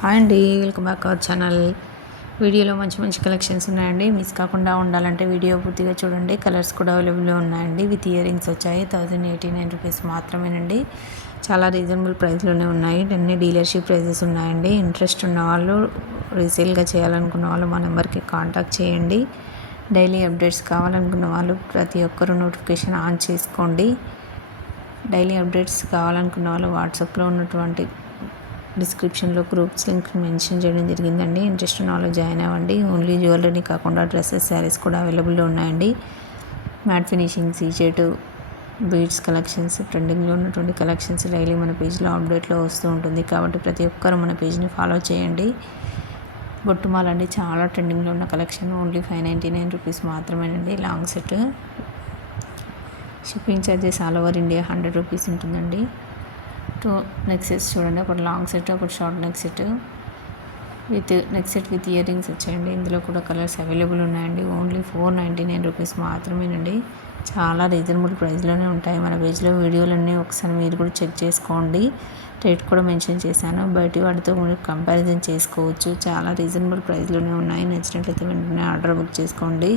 Hi అండి, welcome back our channel. వీడియోలో మంచి మంచి కలెక్షన్స్ ఉన్నాయండి. మిస్ కాకుండా ఉండాలంటే వీడియో పూర్తిగా చూడండి. కలర్స్ కూడా అవైలబుల్లో ఉన్నాయండి. విత్ ఇయర్ రింగ్స్ వచ్చాయి. 1089 రూపీస్ మాత్రమేనండి. చాలా రీజనబుల్ ప్రైస్లోనే ఉన్నాయి. అన్ని డీలర్షిప్ ప్రైజెస్ ఉన్నాయండి. ఇంట్రెస్ట్ ఉన్న వాళ్ళు, రీసేల్గా చేయాలనుకున్న వాళ్ళు మా నెంబర్కి కాంటాక్ట్ చేయండి. డైలీ అప్డేట్స్ కావాలనుకున్న వాళ్ళు ప్రతి ఒక్కరూ నోటిఫికేషన్ ఆన్ చేసుకోండి. డైలీ అప్డేట్స్ కావాలనుకున్న వాళ్ళు వాట్సాప్లో ఉన్నటువంటి డిస్క్రిప్షన్లో గ్రూప్స్ లింక్ మెన్షన్ చేయడం జరిగిందండి. ఇంట్రెస్ట్ ఉన్న వాళ్ళు జాయిన్ అవ్వండి. ఓన్లీ జ్యువెలరీ కాకుండా డ్రెస్సెస్, శారీస్ కూడా అవైలబుల్లో ఉన్నాయండి. Matte finishing, CZ, beads collections, ట్రెండింగ్లో ఉన్నటువంటి కలెక్షన్స్ డైలీ మన పేజ్లో అప్డేట్లో వస్తూ ఉంటుంది. కాబట్టి ప్రతి ఒక్కరు మన పేజ్ని ఫాలో చేయండి. బొట్టుమాల అండి, చాలా ట్రెండింగ్లో ఉన్న కలెక్షన్. ఓన్లీ 599 రూపీస్ మాత్రమేనండి. Long set. Shipping charges all over India 100 rupees ఉంటుందండి. 2 నెక్ సెట్స్ చూడండి. ఒకటి లాంగ్ సెట్, ఒకటి short neck set. Neck set with earrings వచ్చాయండి. ఇందులో కూడా కలర్స్ అవైలబుల్ ఉన్నాయండి. ఓన్లీ 499 రూపీస్ మాత్రమేనండి. చాలా రీజనబుల్ ప్రైస్లోనే ఉంటాయి. మన పేజ్లో వీడియోలన్నీ ఒకసారి మీరు కూడా చెక్ చేసుకోండి. రేట్ కూడా మెన్షన్ చేశాను. బయటి వాటితో మీరు కంపారిజన్ చేసుకోవచ్చు. చాలా రీజనబుల్ ప్రైస్లోనే ఉన్నాయి. నచ్చినట్లయితే వెంటనే ఆర్డర్ బుక్ చేసుకోండి.